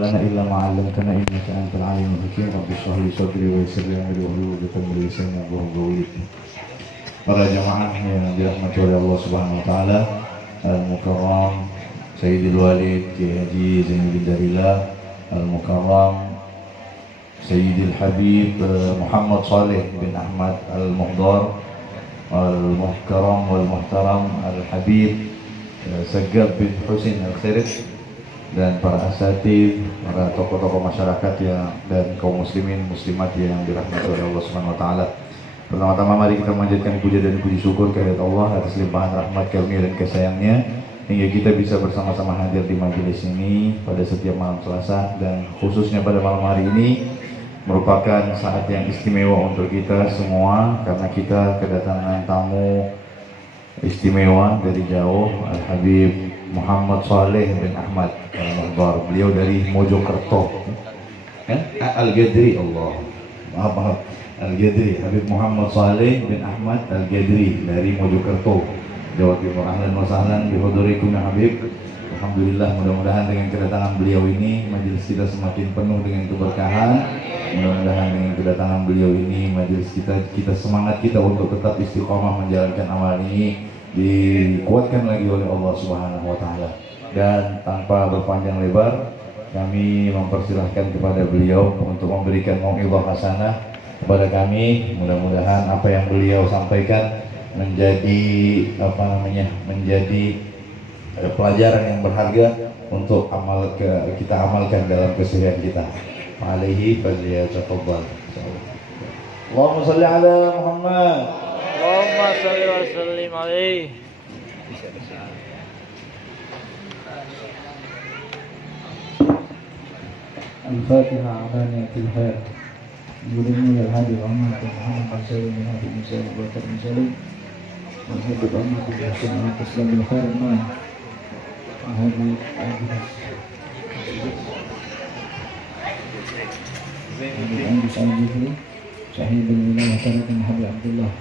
لنا إلا ما علمتنا إنك أنت العليم الحكيم. رب اشرح لي صدري ويسر لي أمري واحلل عقدة من لساني يفقهوا قولي. Para jamaah yang dirahmati oleh Allah Subhanahu wa taala, Al-Mukarram Sayyidil Walid Kiai Haji Zainuddin Darillah, Al-Mukarram Sayyidil Habib Muhammad Saleh bin Ahmad Al-Muhdar, Al-Muhkaram wal-Muhtaram Al-Habib Sagab bin Husin Al-Khirit, dan para asatid, para tokoh-tokoh masyarakat yang dan kaum muslimin muslimat yang dirahmati oleh Allah Subhanahu wa taala. Pertama-tama mari kita memanjatkan puja dan puji syukur kehadirat Allah atas limpahan rahmat karunia dan kasih-Nya hingga kita bisa bersama-sama hadir di majelis ini pada setiap malam Selasa, dan khususnya pada malam hari ini merupakan saat yang istimewa untuk kita semua karena kita kedatangan tamu istimewa dari jauh, Al-Habib Muhammad Saleh bin Ahmad Al-Muhdar. Beliau dari Mojokerto, Al-Gadri, maaf Al-Gadri, Habib Muhammad Saleh bin Ahmad Al-Gadri dari Mojokerto, Jawa Timur. Ahlan wa sahlan bihudurikum ya Habib. Alhamdulillah, mudah-mudahan dengan kedatangan beliau ini majelis kita semakin penuh dengan keberkahan. Mudah-mudahan dengan kedatangan beliau ini majelis kita semangat kita untuk tetap istiqomah menjalankan amal ini dikuatkan lagi oleh Allah Subhanahu wa taala. Dan tanpa berpanjang lebar, kami mempersilahkan kepada beliau untuk memberikan mau'izah hasanah kepada kami. Mudah-mudahan apa yang beliau sampaikan menjadi menjadi pelajaran yang berharga untuk kita amalkan dalam keseharian kita. Alaihi falyatafaddal. Allahumma shalli ala Muhammad. Allahumma shalli wa sallim alaihi. Al-Fatihah ala niyatil khair. Mudah-mudahan ya hadi wa amal Muhammad sallallahu alaihi wasallam wa sallam. Wa hadi wa amal Muhammad sallallahu alaihi wasallam. Andi Al-Jifri Sahibul Wilayah Tarikan Habib Abdullah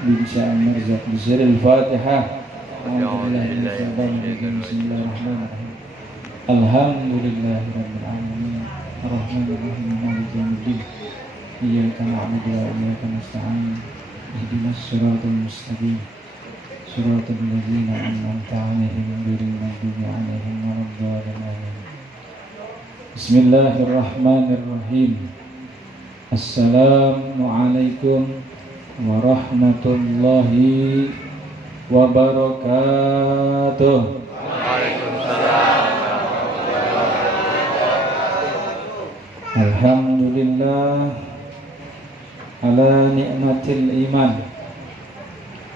Bisa Al-Marzak Bisir Al-Fatihah. Bismillahirrahmanirrahim. Alhamdulillahi Rabbil Alamin Ar-Rahmanirrahim Maliki Yawmiddin Iyyaka na'budu wa iyyaka nasta'in Ihdinas siratal mustaqim Siratal ladzina an'amta 'alaihim ghairil maghdubi 'alaihim waladdallin. Bismillahirrahmanirrahim. Assalamualaikum warahmatullahi wabarakatuh. Alhamdulillah ala ni'matil iman.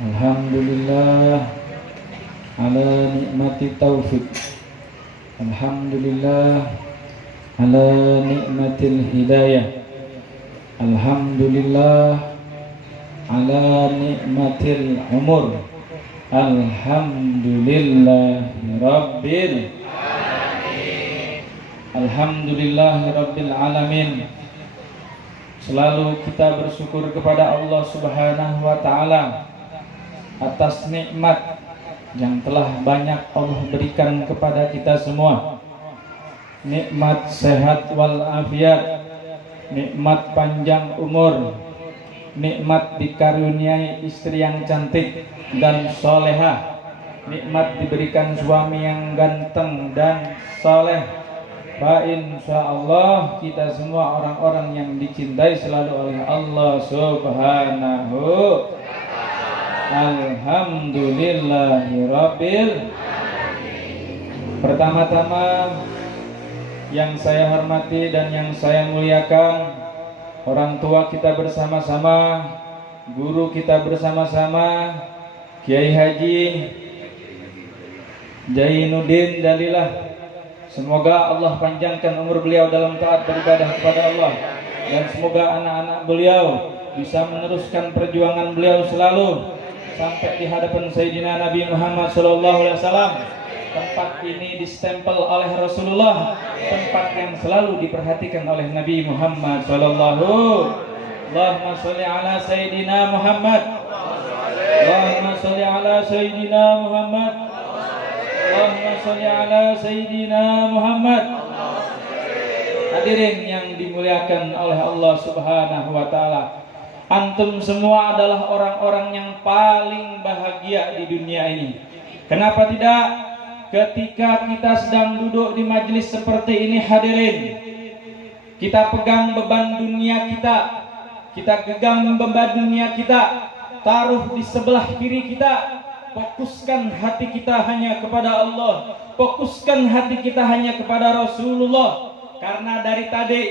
Alhamdulillah ala ni'mati taufik. Alhamdulillah ala ni'matil hidayah. Alhamdulillah ala ni'matil umur. Alhamdulillahi rabbil Alhamdulillahi rabbil alamin. Selalu kita bersyukur kepada Allah Subhanahu wa taala atas nikmat yang telah banyak Allah berikan kepada kita semua. Nikmat sehat wal afiat, nikmat panjang umur, nikmat dikaruniai istri yang cantik dan solehah, nikmat diberikan suami yang ganteng dan soleh. Insyaallah kita semua orang-orang yang dicintai selalu oleh Allah Subhanahu. Alhamdulillahirabbil. Pertama-tama yang saya hormati dan yang saya muliakan, orang tua kita bersama-sama, guru kita bersama-sama, Kiai Haji Zainuddin Darillah. Semoga Allah panjangkan umur beliau dalam taat beribadah kepada Allah, dan semoga anak-anak beliau bisa meneruskan perjuangan beliau selalu sampai di hadapan Sayyidina Nabi Muhammad SAW. Tempat ini distempel oleh Rasulullah, tempat yang selalu diperhatikan oleh Nabi Muhammad SAW. Allahumma sholli ala Sayyidina Muhammad. Allahumma sholli ala Sayyidina Muhammad. Allahumma sholli ala Sayyidina Muhammad. Hadirin yang dimuliakan oleh Allah Subhanahu wa taala. Antum semua adalah orang-orang yang paling bahagia di dunia ini. Kenapa tidak? Ketika kita sedang duduk di majelis seperti ini hadirin, kita pegang beban dunia kita genggam beban dunia kita, taruh di sebelah kiri kita, fokuskan hati kita hanya kepada Allah, fokuskan hati kita hanya kepada Rasulullah. Karena dari tadi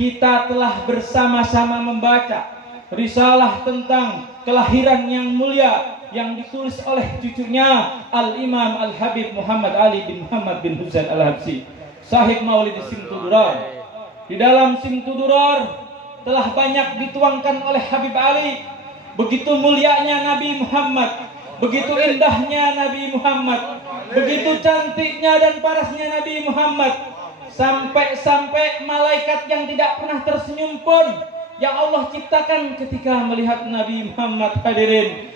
kita telah bersama-sama membaca risalah tentang kelahiran yang mulia yang ditulis oleh cucunya Al-Imam Al-Habib Muhammad Ali bin Muhammad bin Husain Al-Habsyi, sahib Maulid Simtudurar. Di dalam Simtudurar telah banyak dituangkan oleh Habib Ali begitu mulianya Nabi Muhammad, begitu indahnya Nabi Muhammad, begitu cantiknya dan parasnya Nabi Muhammad, sampai-sampai malaikat yang tidak pernah tersenyum pun yang Allah ciptakan ketika melihat Nabi Muhammad hadirin,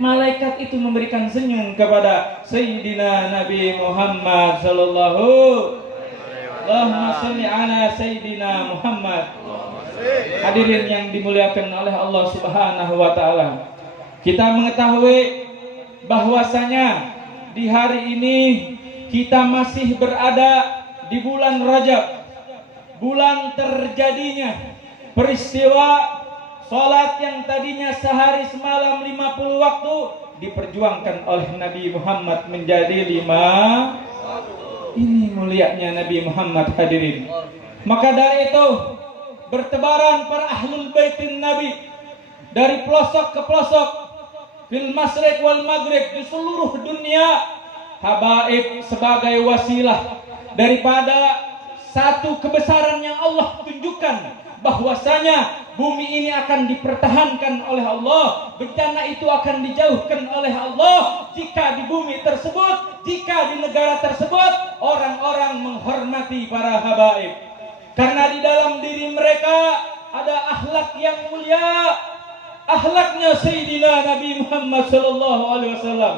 malaikat itu memberikan senyum kepada Sayyidina Nabi Muhammad sallallahu Allahumma salli ala Sayyidina Muhammad. Hadirin yang dimuliakan oleh Allah Subhanahu wa taala, kita mengetahui bahwasanya di hari ini kita masih berada di bulan Rajab, bulan terjadinya peristiwa salat yang tadinya sehari semalam 50 waktu diperjuangkan oleh Nabi Muhammad menjadi 5. Ini mulianya Nabi Muhammad hadirin. Maka dari itu bertebaran para ahlul baitin Nabi dari pelosok ke pelosok, fil masyriq wal maghrib, di seluruh dunia, habaib sebagai wasilah daripada satu kebesaran yang Allah tunjukkan bahwasanya bumi ini akan dipertahankan oleh Allah, bencana itu akan dijauhkan oleh Allah jika di bumi tersebut, jika di negara tersebut orang-orang menghormati para habaib. Karena di dalam diri mereka ada akhlak yang mulia, akhlaknya Sayyidina Nabi Muhammad sallallahu alaihi wasallam.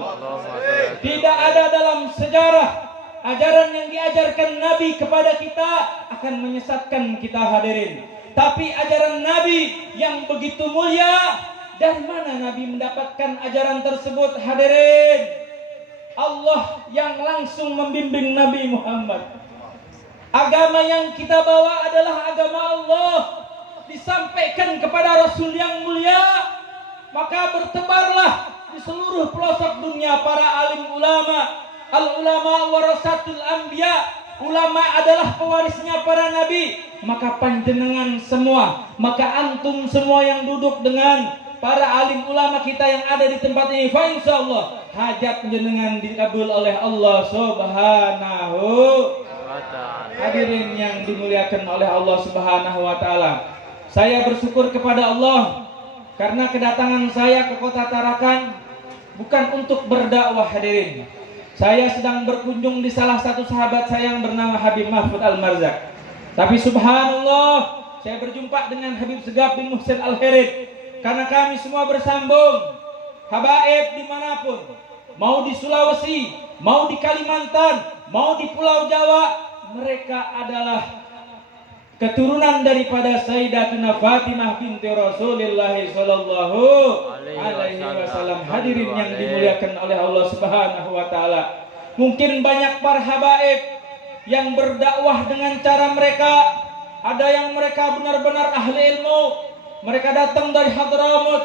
Tidak ada dalam sejarah ajaran yang diajarkan Nabi kepada kita akan menyesatkan kita hadirin. Tapi ajaran Nabi yang begitu mulia, dari mana Nabi mendapatkan ajaran tersebut hadirin? Allah yang langsung membimbing Nabi Muhammad. Agama yang kita bawa adalah agama Allah, disampaikan kepada Rasul yang mulia. Maka bertebarlah di seluruh pelosok dunia para alim ulama. Al-ulama warasatul anbiya, ulama adalah pewarisnya para nabi. Maka panjenengan semua, maka antum semua yang duduk dengan para alim ulama kita yang ada di tempat ini, fa insyaallah hajat jenengan dikabul oleh Allah Subhanahu wa taala. Hadirin yang dimuliakan oleh Allah Subhanahu wa taala, saya bersyukur kepada Allah karena kedatangan saya ke Kota Tarakan bukan untuk berdakwah hadirin. Saya sedang berkunjung di salah satu sahabat saya yang bernama Habib Mahfud Al-Marzak. Tapi subhanallah, saya berjumpa dengan Habib Segaf bin Muhsin Al-Herid. Karena kami semua bersambung, habaib dimanapun, mau di Sulawesi, mau di Kalimantan, mau di Pulau Jawa, mereka adalah keturunan daripada Sayyidatuna Fatimah binti Rasulullah sallallahu alaihi wasallam. Hadirin yang dimuliakan oleh Allah Subhanahu wa taala. Mungkin banyak para habaib yang berdakwah dengan cara mereka. Ada yang mereka benar-benar ahli ilmu. Mereka datang dari Hadramut,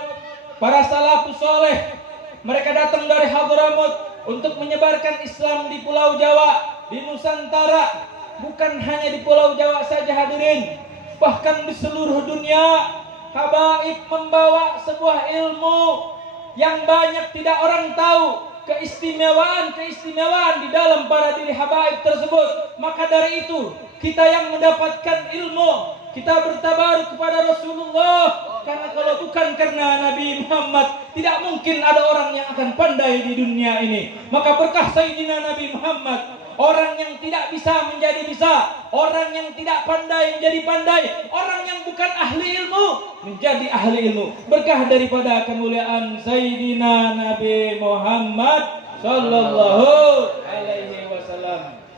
para salafus soleh. Mereka datang dari Hadramut untuk menyebarkan Islam di Pulau Jawa, di Nusantara. Bukan hanya di Pulau Jawa saja hadirin, bahkan di seluruh dunia. Habaib membawa sebuah ilmu yang banyak tidak orang tahu, keistimewaan di dalam para diri habaib tersebut. Maka dari itu kita yang mendapatkan ilmu, kita bertabaruk kepada Rasulullah. Karena kalau bukan karena Nabi Muhammad, tidak mungkin ada orang yang akan pandai di dunia ini. Maka berkah Sayyidina Nabi Muhammad, orang yang tidak bisa menjadi bisa, orang yang tidak pandai menjadi pandai, orang yang bukan ahli ilmu menjadi ahli ilmu. Berkah daripada kemuliaan Sayyidina Nabi Muhammad sallallahu alaihi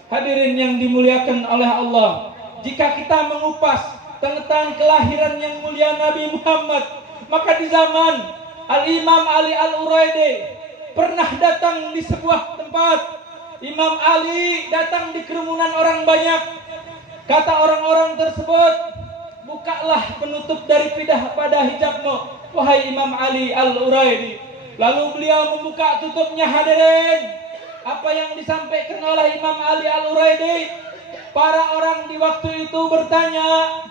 Hadirin yang dimuliakan oleh Allah, jika kita mengupas tentang kelahiran yang mulia Nabi Muhammad, maka di zaman Al-Imam Ali Al-Uraidi pernah datang di sebuah tempat. Imam Ali datang di kerumunan orang banyak. Kata orang-orang tersebut, bukalah penutup daripada hijabmu, wahai Imam Ali Al-Uraidi. Lalu beliau membuka tutupnya. Hadirin, apa yang disampaikan oleh Imam Ali Al-Uraidi? Para orang di waktu itu bertanya.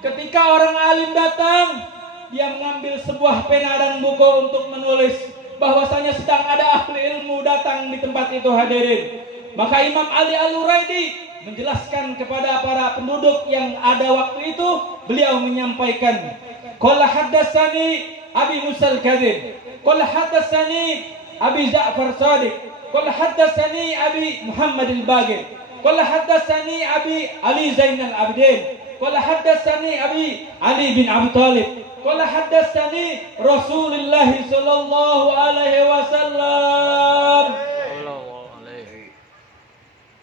Ketika orang alim datang, dia mengambil sebuah pena dan buku untuk menulis bahwasanya sedang ada ahli ilmu datang di tempat itu. Hadirin, maka Imam Ali Al-Uraidi menjelaskan kepada para penduduk yang ada waktu itu. Beliau menyampaikan, qala haddatsani Abi Musa Al-Kadzim, qala haddatsani Abi Ja'far Shadiq, qala haddatsani Abi Muhammad Al-Baqir, qala haddatsani Abi Ali Zainal Abidin, qala haddatsani Abi Ali bin Abi Thalib, qala haddatsani Rasulullah sallallahu alaihi wasallam.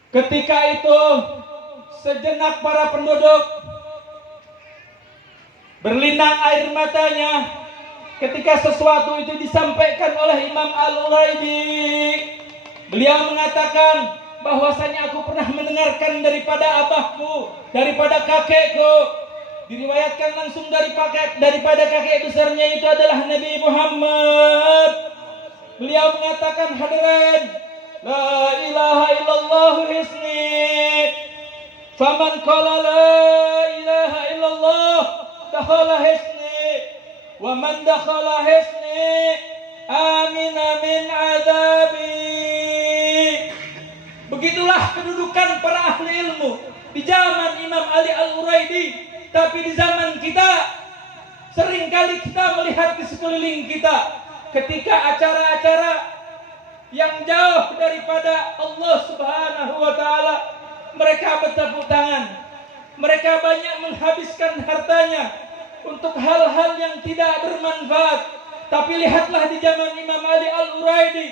Ketika itu sejenak para penduduk berlinang air matanya ketika sesuatu itu disampaikan oleh Imam Al-Uraidi. Beliau mengatakan bahwasanya aku pernah mendengarkan daripada abahku, daripada kakekku. Diriwayatkan langsung daripada kakek besarnya itu adalah Nabi Muhammad. Beliau mengatakan, hadirin, la ilaha illallah hisni, faman qala la ilaha illallah dakhala hisni, wa man dakhala hisni amina min adabi. Begitulah kedudukan para ahli ilmu di zaman Imam Ali Al-Uraidi. Tapi di zaman kita, seringkali kita melihat di sekeliling kita, ketika acara-acara yang jauh daripada Allah Subhanahu wa Ta'ala, mereka bertepuk tangan, mereka banyak menghabiskan hartanya untuk hal-hal yang tidak bermanfaat. Tapi lihatlah di zaman Imam Ali Al-Uraidi,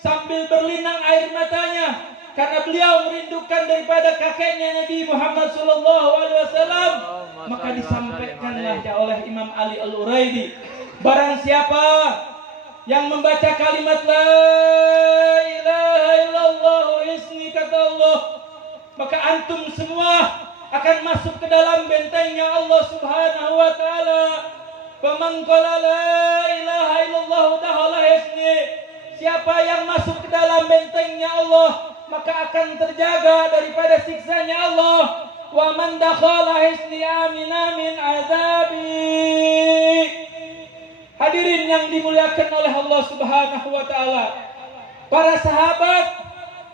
sambil berlinang air matanya karena beliau merindukan daripada kakeknya Nabi Muhammad SAW, maka disampaikanlah oleh Imam Ali Al-Uraidi, barang siapa yang membaca kalimat la ilaha illallah ismi, kata Allah, maka antum semua akan masuk ke dalam bentengnya Allah Subhanahu wa Ta'ala. Faman qala la ilaha illallah dakhala ismi, siapa yang masuk ke dalam bentengnya Allah maka akan terjaga daripada siksanya Allah. Wa man dakhala hisni amina min azabi. Hadirin yang dimuliakan oleh Allah Subhanahu wa Ta'ala, para sahabat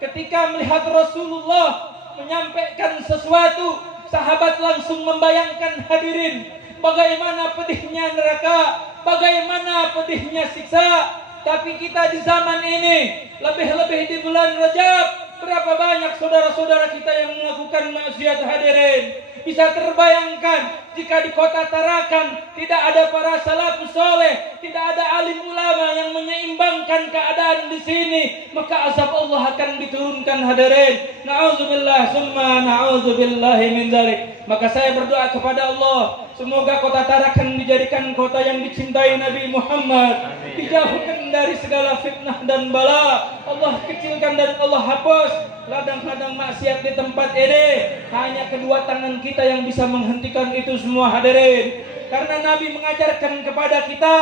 ketika melihat Rasulullah menyampaikan sesuatu, sahabat langsung membayangkan, hadirin, bagaimana pedihnya neraka, bagaimana pedihnya siksa. Tapi kita di zaman ini, lebih-lebih di bulan Rajab, berapa banyak saudara-saudara kita yang melakukan maksiat. Hadirin, bisa terbayangkan jika di kota Tarakan tidak ada para salafus soleh, tidak ada alim ulama yang menyeimbangkan keadaan di sini, maka azab Allah akan diturunkan. Hadirin, na'udzubillah summa na'udzubillahi min dzalik. Maka saya berdoa kepada Allah, semoga kota Tarakan dijadikan kota yang dicintai Nabi Muhammad, dijauhkan dari segala fitnah dan bala. Allah kecilkan dan Allah hapus ladang-ladang maksiat di tempat ini. Hanya kedua tangan kita yang bisa menghentikan itu semua. Hadirin, karena Nabi mengajarkan kepada kita,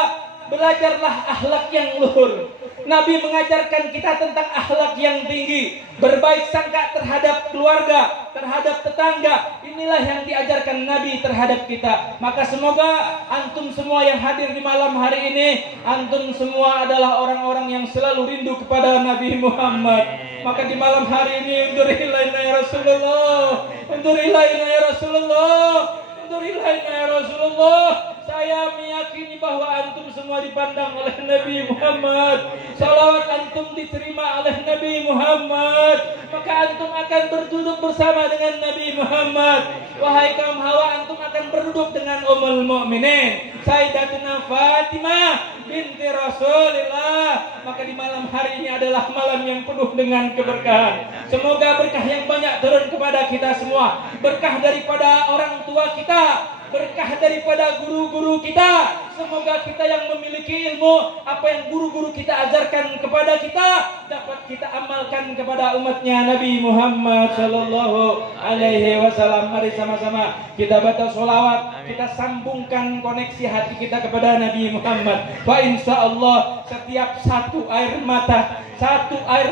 belajarlah akhlak yang luhur. Nabi mengajarkan kita tentang akhlak yang tinggi, berbaik sangka terhadap keluarga, terhadap tetangga. Inilah yang diajarkan Nabi terhadap kita. Maka semoga antum semua yang hadir di malam hari ini, antum semua adalah orang-orang yang selalu rindu kepada Nabi Muhammad. Maka di malam hari ini, undur ilaina ya Rasulullah, undur ilaina ya Rasulullah, undur ilaina ya Rasulullah. Saya meyakini bahwa antum semua dipandang oleh Nabi Muhammad. Salawat antum diterima oleh Nabi Muhammad. Maka antum akan berduduk bersama dengan Nabi Muhammad. Wahai kaum Hawa, antum akan berduduk dengan Ummul Mukminin Sayyidatina Fatimah binti Rasulillah. Maka di malam hari ini adalah malam yang penuh dengan keberkahan. Semoga berkah yang banyak turun kepada kita semua. Berkah daripada orang tua kita, berkah daripada guru-guru kita. Semoga kita yang memiliki ilmu, apa yang guru-guru kita ajarkan kepada kita, dapat kita amalkan kepada umatnya Nabi Muhammad sallallahu alaihi wasallam. Mari sama-sama kita baca sholawat, kita sambungkan koneksi hati kita kepada Nabi Muhammad. Fa insyaallah setiap satu air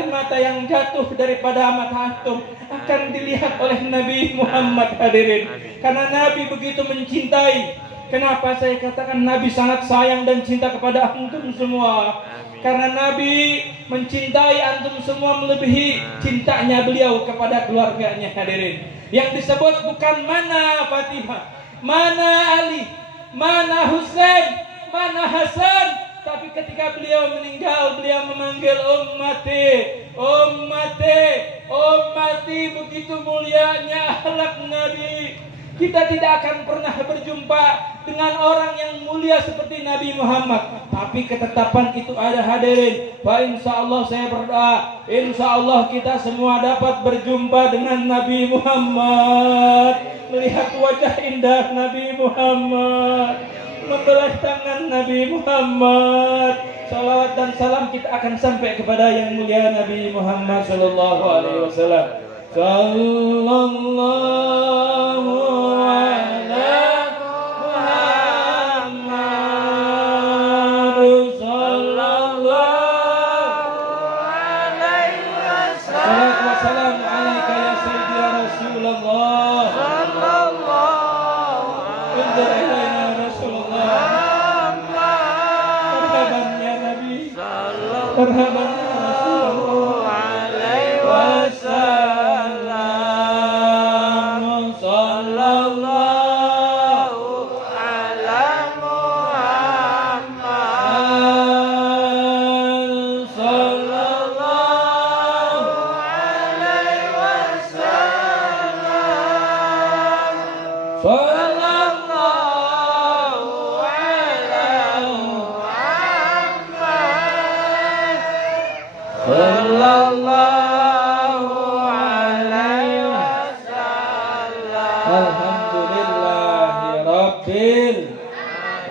mata yang jatuh daripada mata antum akan dilihat oleh Nabi Muhammad, hadirin. Karena Nabi begitu mencintai. Kenapa saya katakan Nabi sangat sayang dan cinta kepada antum semua? Karena Nabi mencintai antum semua melebihi cintanya beliau kepada keluarganya, hadirin. Yang disebut bukan mana Fatimah, mana Ali, mana Husain, mana Hasan, tapi ketika beliau meninggal, beliau memanggil ummati, ummati, ummati. Begitu mulianya akhlak Nabi. Kita tidak akan pernah berjumpa dengan orang yang mulia seperti Nabi Muhammad, tapi ketetapan itu ada, hadirin. Fa insyaallah saya berdoa, insyaallah kita semua dapat berjumpa dengan Nabi Muhammad, melihat wajah indah Nabi Muhammad, membelah tangan Nabi Muhammad. Salawat dan salam kita akan sampai kepada yang mulia Nabi Muhammad sallallahu alaihi wasallam. Sallallahu ala Muhammad, sallallahu alaihi wasallam. Wassalamu alaika ya sayyidi ya Rasulullah, sallallahu alaihi Rasulullah. Marhaban ya Nabi, marhaban ya Rasulullah alaihi wasallam.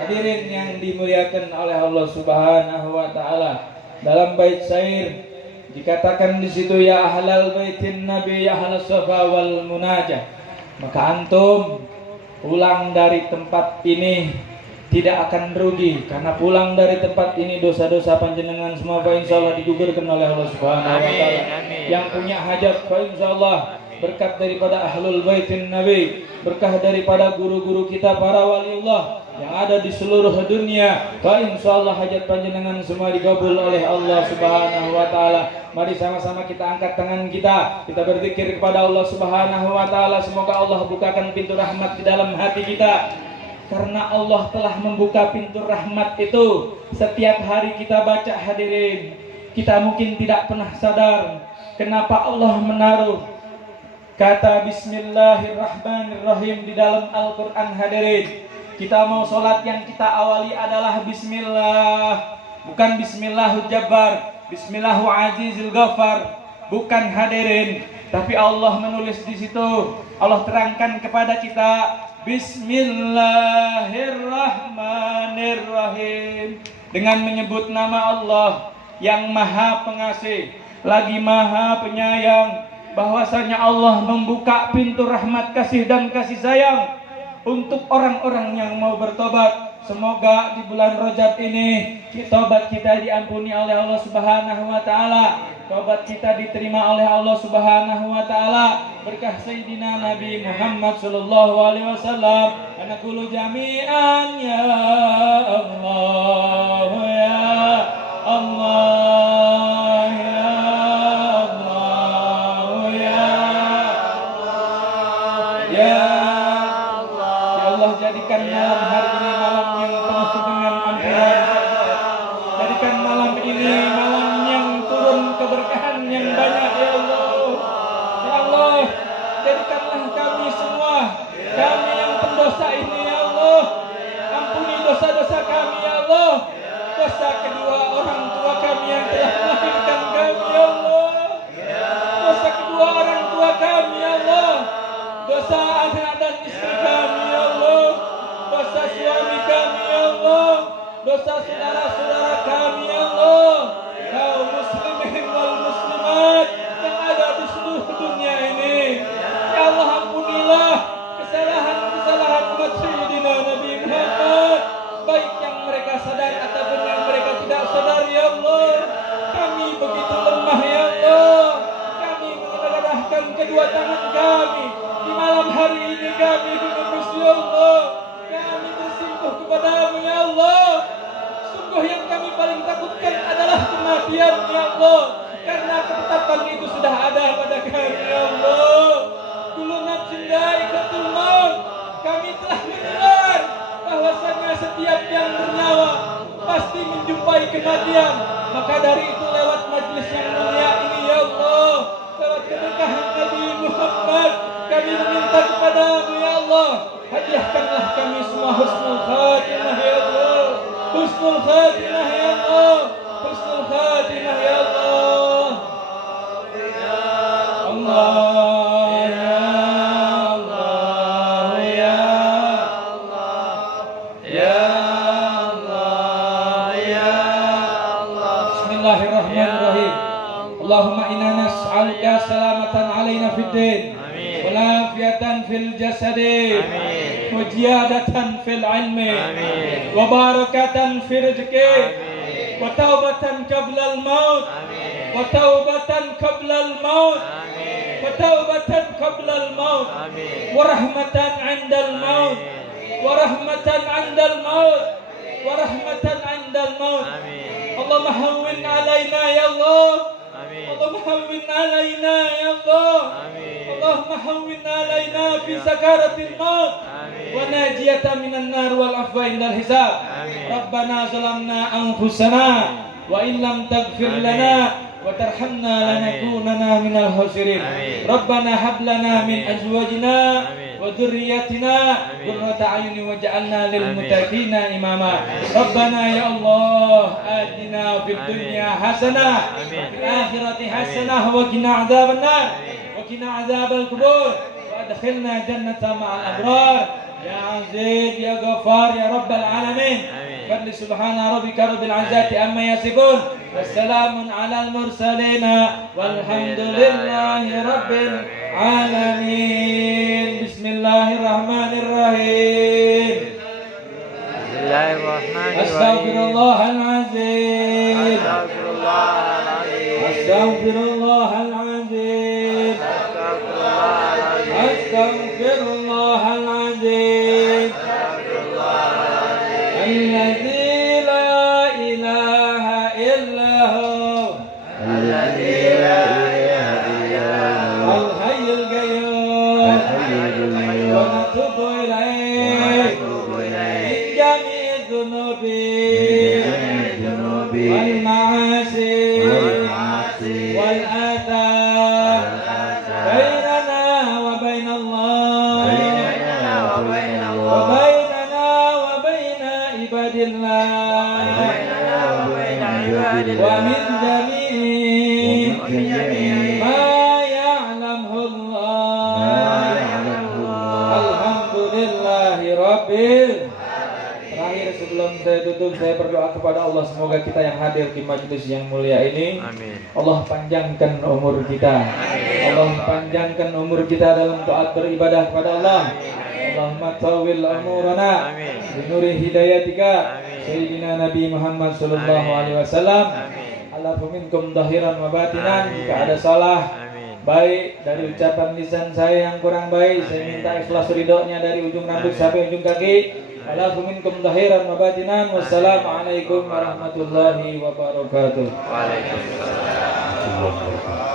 Hadirin yang dimuliakan oleh Allah Subhanahu wa taala. Dalam bait syair dikatakan di situ, ya ahlal baitin nabi ya ahlas safa wal munajah. Maka antum pulang dari tempat ini tidak akan rugi, karena pulang dari tempat ini dosa-dosa panjenengan semua fa insyaallah digugurkan oleh Allah Subhanahu wa taala. Yang punya hajat fa insyaallah berkat daripada ahlul baitin nabi, berkah daripada guru-guru kita para waliullah yang ada di seluruh dunia, fa insyaallah hajat panjenengan semua dikabul oleh Allah Subhanahu wa taala. Mari sama-sama kita angkat tangan kita berzikir kepada Allah Subhanahu wa taala. Semoga Allah bukakan pintu rahmat di dalam hati kita. Karena Allah telah membuka pintu rahmat itu setiap hari kita baca, hadirin. Kita mungkin tidak pernah sadar kenapa Allah menaruh kata Bismillahirrahmanirrahim di dalam Al-Quran, hadirin. Kita mau sholat yang kita awali adalah Bismillah, bukan Bismillahul Jabbar, Bismillahu Azizul Ghaffar, bukan, hadirin. Tapi Allah menulis di situ, Allah terangkan kepada kita Bismillahirrahmanirrahim, dengan menyebut nama Allah yang Maha Pengasih lagi Maha Penyayang, bahwasanya Allah membuka pintu rahmat, kasih dan kasih sayang untuk orang-orang yang mau bertobat. Semoga di bulan Rajab ini tobat kita diampuni oleh Allah Subhanahu wa taala, tobat kita diterima oleh Allah Subhanahu wa taala, berkah Sayyidina Nabi Muhammad sallallahu alaihi wasallam. Anaqulu jami'an ya Allah ya Allah ya Allah ya Allah ya Allah. Jadikan malam hari ini malam yang penuh dengan ampunan. Jadikan malam ini malam yang turun keberkahan yang banyak, ya Allah. Ya Allah, jadikanlah kami semua, kami yang pendosa ini, ya Allah. Ampuni dosa-dosa kami, ya Allah. dosa anak dan istri kami ya Allah, dosa suami kami ya Allah, dosa saudara-saudara kami ya Allah, kaum muslimin wal muslimat yang ada di seluruh dunia ini. Ya Allah, ampunilah kesalahan-kesalahan umat Sayyidina Nabi Muhammad, baik yang mereka sadar ataupun yang mereka tidak sadar ya Allah. Kami begitu lemah ya Allah. Kami mengadahkan kedua tangan kami di malam hari ini, kami menembus ya Allah. Kami bersimpuh kepadamu ya Allah. Sungguh yang kami paling takutkan adalah kematian ya Allah, karena ketetapan itu sudah ada pada kami ya Allah. Kullu nafsin dha'iqatul maut. Kami telah mendengar bahwasanya setiap yang bernyawa pasti menjumpai kematian. Maka dari itu lewat majlis yang mulia ini ya Allah, lewat keberkahan Nabi Muhammad, kami meminta kepadamu ya Allah, hadiahkanlah kami semua husnul khatimah ya Allah, husnul khatimah ya Allah, husnul khatimah ya Allah. Allah ya Allah ya Allah ya Allah ya Allah. Bismillahirrahmanirrahim. Allahumma inna nas'aluka salamatan alaina fid din, wa lafiyatan fil jasadi, wa ziyadatan fil ilmi, wa barakatan fil rizqi, wa taubatan qabla al maut, wa taubatan qabla al maut, wa taubatan qabla al maut, wa rahmatan 'inda al maut, wa rahmatan 'inda al maut, wa rahmatan 'inda al maut. Allahumma hawwin 'alaina ya Allah. Allahumma hawwin 'alaina ya Allah. Allahumma hawwin 'alaina fi sakaratil maut wa najiyatan minan nar wal afwa indal hisab. Rabbana zalamna anfusana wa in lam taghfir lana wa tarhamna lanakunanna minal khasirin. Rabbana hab lana min azwajina wa dhurriyyatina qurrata a'yunin waj'alna lil muttaqina imama. Rabbana ya Allah, atina fid dunya hasanah wa fil akhirati hasanah wa qina adzabannar wa qina adzabal qubur wa adkhilna jannata ma'al abrar. Ya Aziz ya Ghaffar ya Rabbal alamin. Fadli subhana rabbika rabbil izzati amma yasifun, wassalamun alal mursalin, walhamdulillahi rabbil alamin. Bismillahirrahmanirrahim. Bismillahirrahmanirrahim. Astaghfirullahalazim. Astaghfirullahalazim. Astaghfirullahalazim. Astaghfirullahalazim. Alladzi la ilaha illa hu, Alladzi la ilaha illa hu, al-hayyul qayyum, wa natubu ilayhi min jami'i dhunubi wal ma'asi wal atham, bainana wa bainallah, wa bainana wa baina ibadillah, wa min jami'i ma ya'lamuhu Allah. Alhamdulillahi rabbil. Terakhir sebelum saya tutup, saya berdoa kepada Allah, semoga kita yang hadir di majelis yang mulia ini, Allah panjangkan umur kita. Allah panjangkan umur kita dalam taat beribadah kepada Allah. Allahumma tawil umurana binuri hidayatika Sayyidina Nabi Muhammad sallallahu alaihi wasallam. Alafu minkum dhahiran wa batinan. Jika ada salah baik dari ucapan lisan saya yang kurang baik, saya minta ikhlas ridhonya dari ujung rambut sampai ujung kaki. Alafu minkum dhahiran wa batinan. Wassalamualaikum warahmatullahi wabarakatuh. Waalaikumsalam.